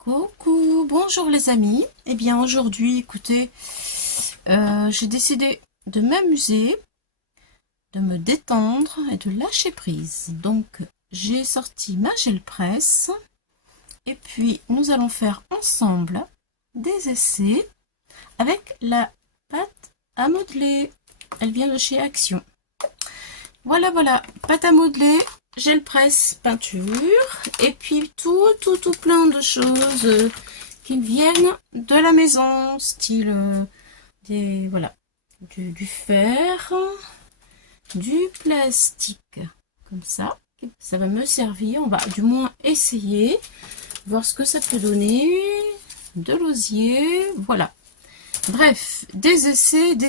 Coucou, bonjour les amis. Eh bien aujourd'hui, écoutez, j'ai décidé de m'amuser, de me détendre et de lâcher prise. Donc j'ai sorti ma gel presse et puis nous allons faire ensemble des essais avec la pâte à modeler. Elle vient de chez Action. Voilà, pâte à modeler, gel presse, peinture, et puis tout plein de choses qui viennent de la maison, style voilà, du fer, du plastique, comme ça. Ça va me servir, on va du moins essayer, voir ce que ça peut donner, de l'osier, voilà. Bref, des essais, des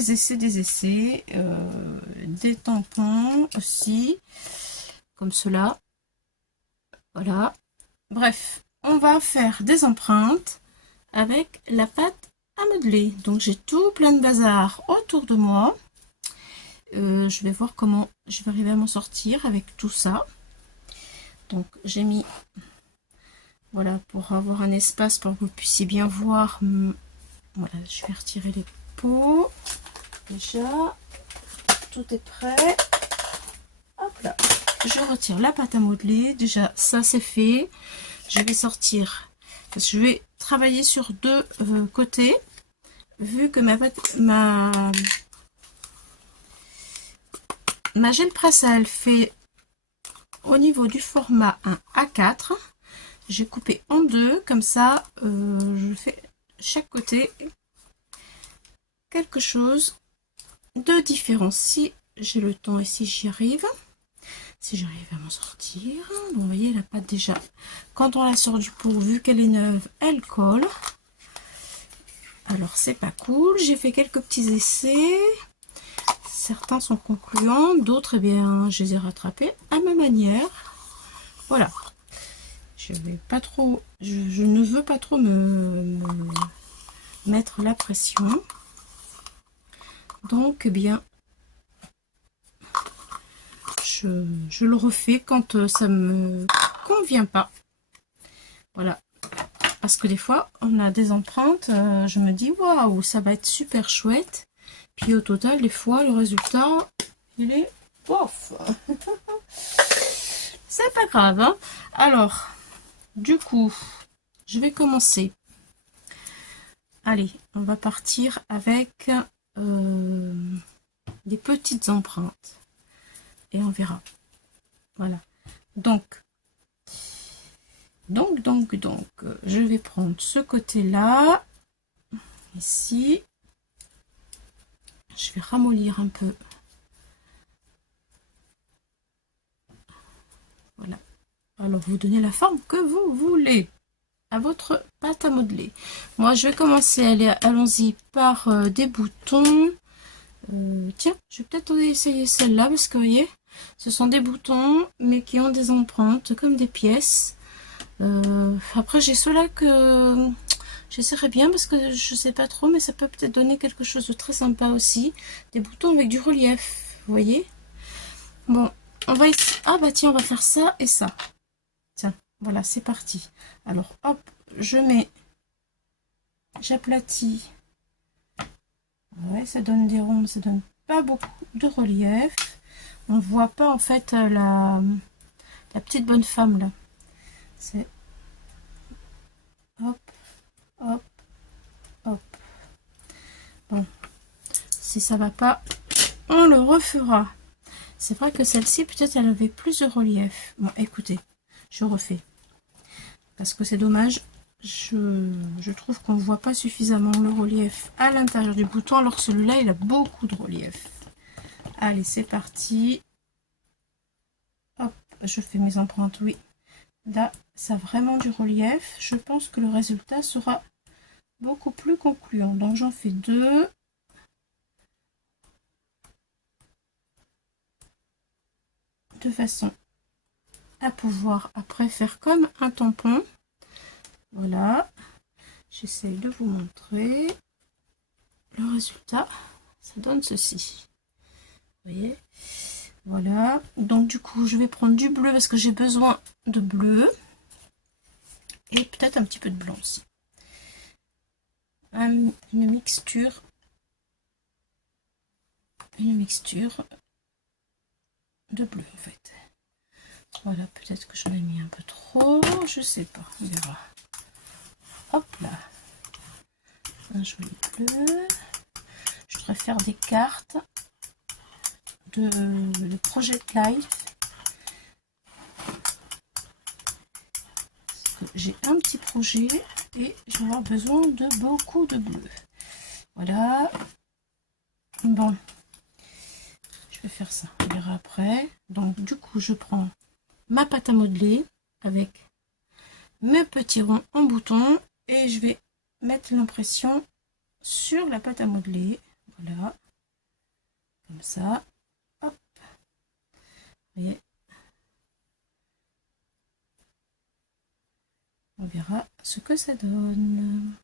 tampons aussi, comme cela, voilà. Bref, on va faire des empreintes avec la pâte à modeler. Donc j'ai tout plein de bazar autour de moi. Je vais voir comment je vais arriver à m'en sortir avec tout ça. Donc j'ai mis, voilà, pour avoir un espace pour que vous puissiez bien voir. Voilà, je vais retirer les pots. Déjà, tout est prêt. Hop là, je retire la pâte à modeler. Déjà, ça c'est fait. Je vais sortir, parce que je vais travailler sur deux côtés. Vu que ma gel presse, elle fait au niveau du format un A4. J'ai coupé en deux, comme ça, je fais chaque côté quelque chose de différent. Si j'ai le temps et si j'y arrive, si j'arrive à m'en sortir. Bon, vous voyez, la pâte déjà, quand on la sort du pot, vu qu'elle est neuve, elle colle. Alors c'est pas cool. J'ai fait quelques petits essais. Certains sont concluants, d'autres, eh bien, je les ai rattrapés à ma manière. Voilà. Je vais pas trop, je ne veux pas trop me mettre la pression. Donc, eh bien, je le refais quand ça me convient pas. Voilà. Parce que des fois, on a des empreintes, je me dis, waouh, ça va être super chouette. Puis au total, des fois, le résultat, il est bof. C'est pas grave, hein. Alors, du coup, je vais commencer. Allez, on va partir avec des petites empreintes. Et on verra. Voilà. Donc, je vais prendre ce côté-là. Ici. Je vais ramollir un peu. Voilà. Alors, vous donnez la forme que vous voulez à votre pâte à modeler. Moi, je vais commencer. Allons-y par des boutons. Tiens, je vais peut-être essayer celle-là parce que vous voyez, ce sont des boutons mais qui ont des empreintes comme des pièces. Après, j'ai ceux-là que j'essaierai bien parce que je sais pas trop, mais ça peut peut-être donner quelque chose de très sympa aussi. Des boutons avec du relief, vous voyez. Bon, on va ici. Ah bah tiens, on va faire ça et ça. Tiens, voilà, c'est parti. Alors, hop, j'aplatis. Ouais, ça donne des ronds, ça donne pas beaucoup de relief. On voit pas en fait la petite bonne femme là. C'est hop, hop, hop. Bon, si ça va pas, on le refera. C'est vrai que celle-ci, peut-être elle avait plus de relief. Bon, écoutez, je refais. Parce que c'est dommage. Je trouve qu'on ne voit pas suffisamment le relief à l'intérieur du bouton, alors que celui-là, il a beaucoup de relief. Allez, c'est parti. Hop, je fais mes empreintes, oui. Là, ça a vraiment du relief. Je pense que le résultat sera beaucoup plus concluant. Donc, j'en fais deux. De façon à pouvoir après faire comme un tampon. Voilà. J'essaie de vous montrer. Le résultat, ça donne ceci. Vous voyez? Voilà. Donc, du coup, je vais prendre du bleu parce que j'ai besoin de bleu. et peut-être un petit peu de blanc aussi. Une mixture de bleu en fait. Voilà, peut-être que j'en ai mis un peu trop, je sais pas, on verra. Hop là, un joli bleu. Je voudrais faire des cartes de Project Life. J'ai un petit projet et je vais avoir besoin de beaucoup de bleu. Voilà. Bon, je vais faire ça, on verra après. Donc du coup, je prends ma pâte à modeler avec mes petits ronds en bouton et je vais mettre l'impression sur la pâte à modeler. Voilà, comme ça. Hop. Vous voyez, on verra ce que ça donne.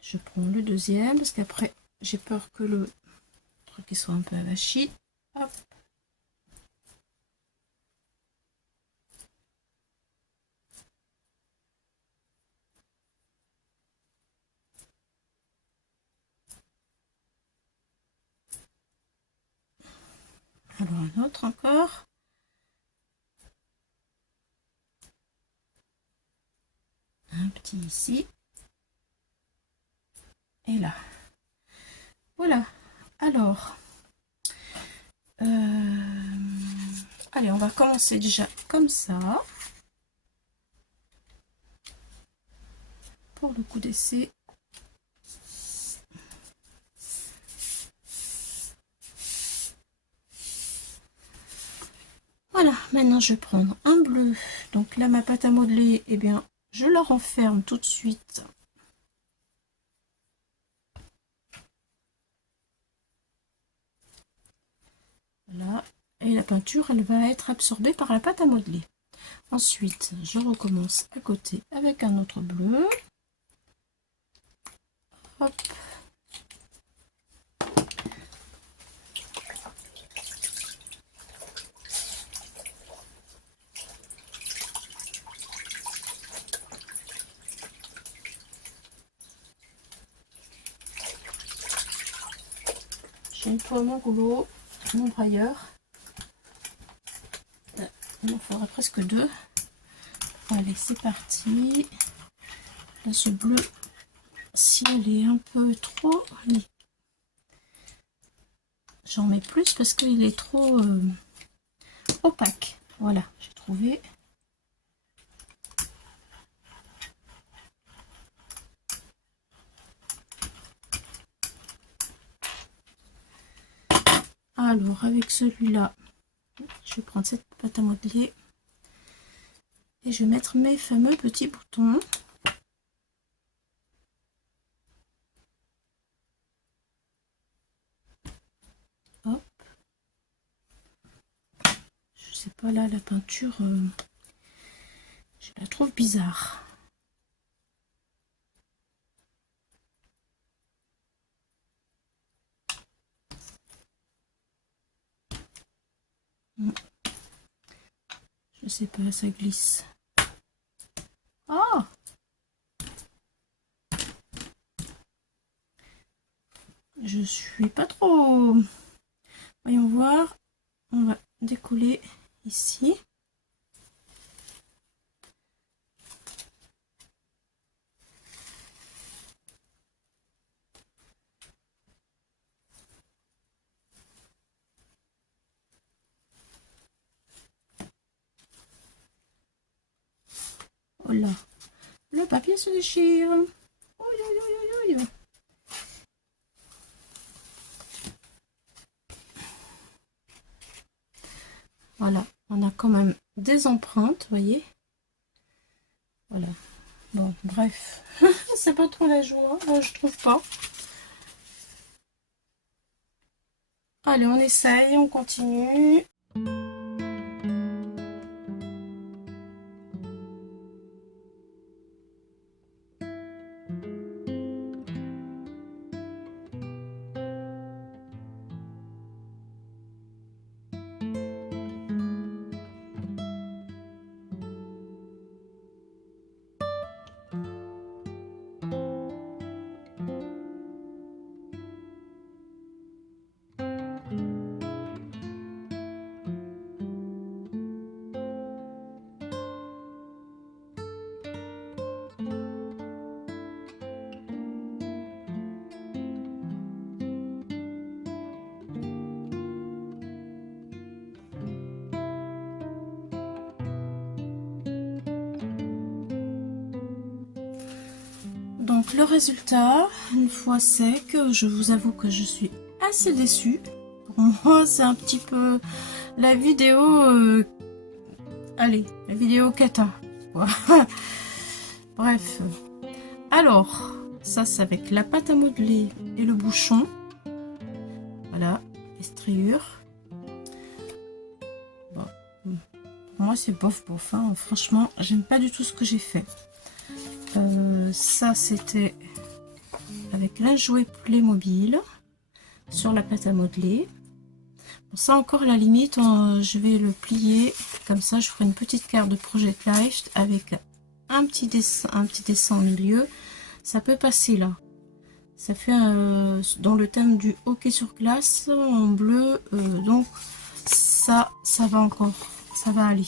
Je prends le deuxième parce qu'après j'ai peur que le truc soit un peu avachi. Hop. Alors un autre encore. Un petit ici. Et là. Voilà. Alors. Allez, on va commencer déjà comme ça. Pour le coup d'essai. Voilà, maintenant je vais prendre un bleu. Donc là, ma pâte à modeler, eh bien, je la renferme tout de suite. Voilà. Et la peinture, elle va être absorbée par la pâte à modeler. Ensuite, je recommence à côté avec un autre bleu. Hop. J'ai nettoie mon rouleau, mon brailleur. Il m'en faudrait presque deux. Allez, c'est parti. Là, ce bleu, si elle est un peu trop, j'en mets plus parce qu'il est trop opaque. Voilà, j'ai trouvé. Alors, avec celui-là, je vais prendre cette pâte à modeler et je vais mettre mes fameux petits boutons. Hop. Je sais pas, là, la peinture, je la trouve bizarre. Je sais pas, ça glisse. Oh! Je suis pas trop... Voyons voir. On va décoller ici. Oh là, le papier se déchire. Voilà, on a quand même des empreintes, vous voyez. Voilà. Bon, bref, c'est pas trop la joie, moi, je trouve pas. Allez, on essaye, on continue. Donc le résultat, une fois sec, je vous avoue que je suis assez déçue. Pour moi, c'est un petit peu la vidéo... allez, la vidéo cata. Quoi. Bref. Alors, ça c'est avec la pâte à modeler et le bouchon. Voilà, estriure. Bon. Pour moi c'est bof bof. Hein. Franchement, j'aime pas du tout ce que j'ai fait. Ça c'était avec un jouet Playmobil sur la pâte à modeler. Bon, ça encore à la limite, je vais le plier. Comme ça, je ferai une petite carte de Project Life avec un petit dessin au milieu. Ça peut passer là. Ça fait dans le thème du hockey sur glace en bleu. Donc ça va encore. Ça va aller.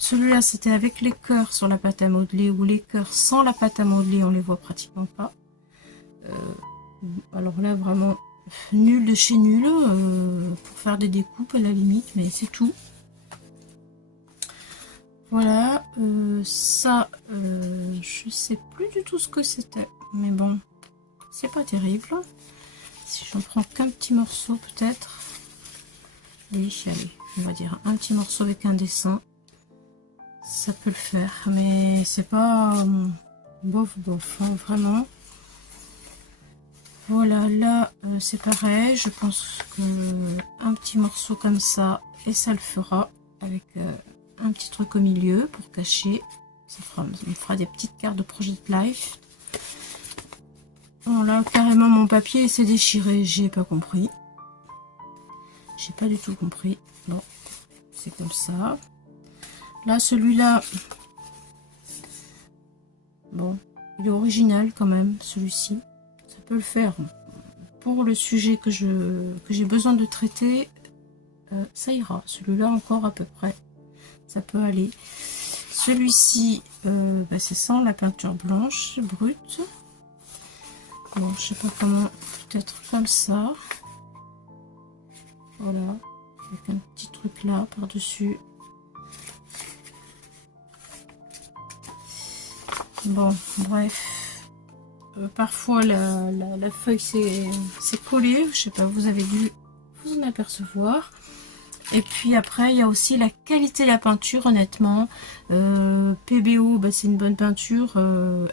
Celui-là, c'était avec les cœurs sur la pâte à modeler ou les cœurs sans la pâte à modeler. On les voit pratiquement pas. Alors là, vraiment nul de chez nul pour faire des découpes à la limite, mais c'est tout. Voilà, ça, je sais plus du tout ce que c'était, mais bon, c'est pas terrible. Si j'en prends qu'un petit morceau peut-être. Oui, allez, on va dire un petit morceau avec un dessin. Ça peut le faire, mais c'est pas bof bof, hein, vraiment. Voilà, là c'est pareil, je pense que un petit morceau comme ça, et ça le fera, avec un petit truc au milieu pour cacher. Ça me fera des petites cartes de Project Life. Bon, là carrément mon papier s'est déchiré, j'ai pas compris. J'ai pas du tout compris. Bon, c'est comme ça. Là, celui-là, bon, il est original quand même, celui-ci. Ça peut le faire. Pour le sujet que j'ai besoin de traiter, ça ira. Celui-là encore à peu près. Ça peut aller. Celui-ci, c'est sans la peinture blanche, brute. Bon, je sais pas comment, peut-être comme ça. Voilà. Avec un petit truc là, par-dessus. Bon, bref, parfois la feuille s'est collée, je sais pas, vous avez dû vous en apercevoir. Et puis après, il y a aussi la qualité de la peinture, honnêtement. PBO, c'est une bonne peinture,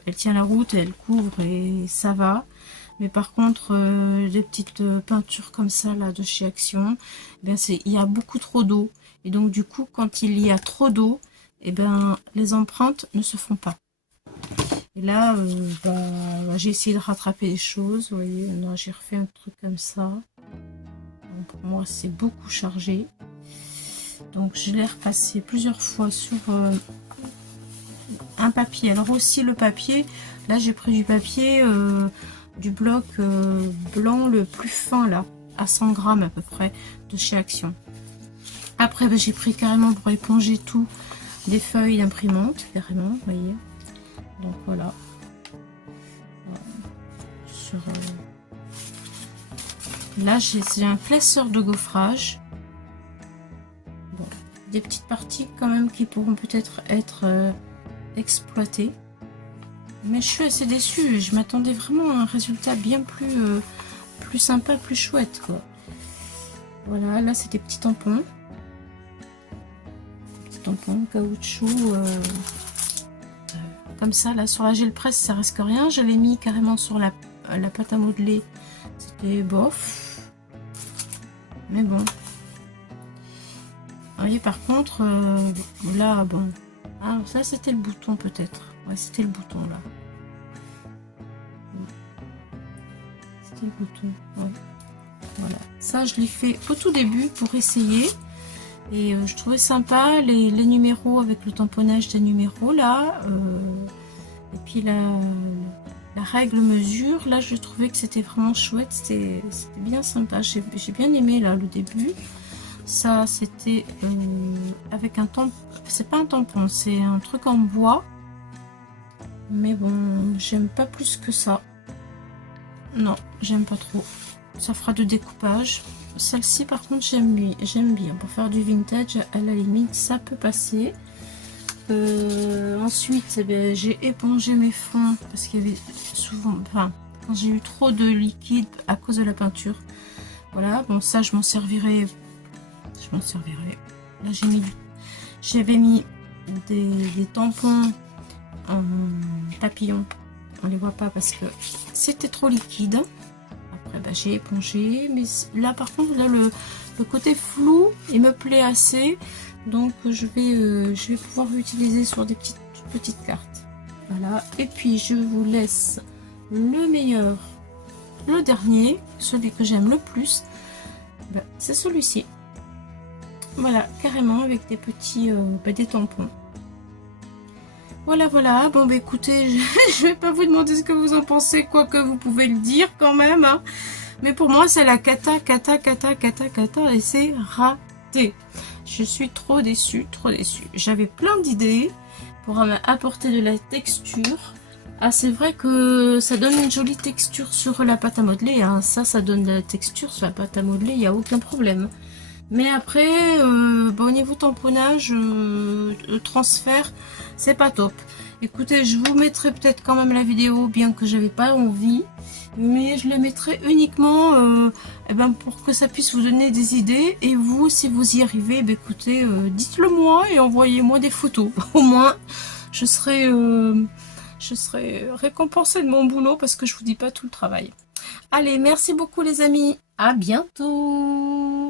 elle tient la route, elle couvre et ça va. Mais par contre, les petites peintures comme ça, là, de chez Action, il y a beaucoup trop d'eau. Et donc, du coup, quand il y a trop d'eau, les empreintes ne se font pas. Et là, j'ai essayé de rattraper les choses. Vous voyez, j'ai refait un truc comme ça. Donc, pour moi, c'est beaucoup chargé. Donc, je l'ai repassé plusieurs fois sur un papier. Alors aussi, le papier, là, j'ai pris du papier, du bloc blanc le plus fin, là, à 100 grammes à peu près, de chez Action. Après, j'ai pris carrément pour éponger tout, des feuilles d'imprimante, carrément, vous voyez. Donc voilà. Là, j'ai un classeur de gaufrage. Bon, des petites parties quand même qui pourront peut-être être exploitées. Mais je suis assez déçue. Je m'attendais vraiment à un résultat bien plus sympa, plus chouette, quoi. Voilà, là c'est des petits tampons. Petits tampons caoutchouc. Comme ça, là, sur la gel presse, ça risque rien. Je l'ai mis carrément sur la pâte à modeler. C'était bof. Mais bon. Vous voyez, par contre, là, bon. Ah, ça, c'était le bouton, peut-être. Ouais, c'était le bouton, là. C'était le bouton, ouais. Voilà. Ça, je l'ai fait au tout début pour essayer. Et je trouvais sympa les numéros avec le tamponnage des numéros là. Et puis la règle mesure, là je trouvais que c'était vraiment chouette, c'était bien sympa. J'ai bien aimé là le début. Ça c'était avec un tampon, c'est pas un tampon, c'est un truc en bois. Mais bon, j'aime pas plus que ça. Non, j'aime pas trop. Ça fera de découpage. Celle-ci par contre j'aime bien pour faire du vintage, à la limite ça peut passer. Ensuite, eh bien, j'ai épongé mes fonds parce qu'il y avait souvent, enfin, quand j'ai eu trop de liquide à cause de la peinture. Voilà, bon ça je m'en servirai. Là j'avais mis des tampons en papillon. On les voit pas parce que c'était trop liquide. Après bah, j'ai épongé, mais là par contre là le côté flou il me plaît assez, donc je vais pouvoir l'utiliser sur des toutes petites cartes. Voilà, et puis je vous laisse le meilleur, le dernier, celui que j'aime le plus, bah, c'est celui-ci. Voilà, carrément avec des petits des tampons. Voilà, voilà. Bon, bah écoutez, je vais pas vous demander ce que vous en pensez, quoique vous pouvez le dire quand même. Hein. Mais pour moi, c'est la cata, et c'est raté. Je suis trop déçue, trop déçue. J'avais plein d'idées pour apporter de la texture. Ah, c'est vrai que ça donne une jolie texture sur la pâte à modeler. Hein. Ça donne de la texture sur la pâte à modeler, il n'y a aucun problème. Mais après, au niveau tamponnage, transfert, c'est pas top. Écoutez, je vous mettrai peut-être quand même la vidéo, bien que j'avais pas envie. Mais je la mettrai uniquement pour que ça puisse vous donner des idées. Et vous, si vous y arrivez, écoutez, dites-le moi et envoyez-moi des photos. Au moins, je serai récompensée de mon boulot parce que je vous dis pas tout le travail. Allez, merci beaucoup les amis. À bientôt.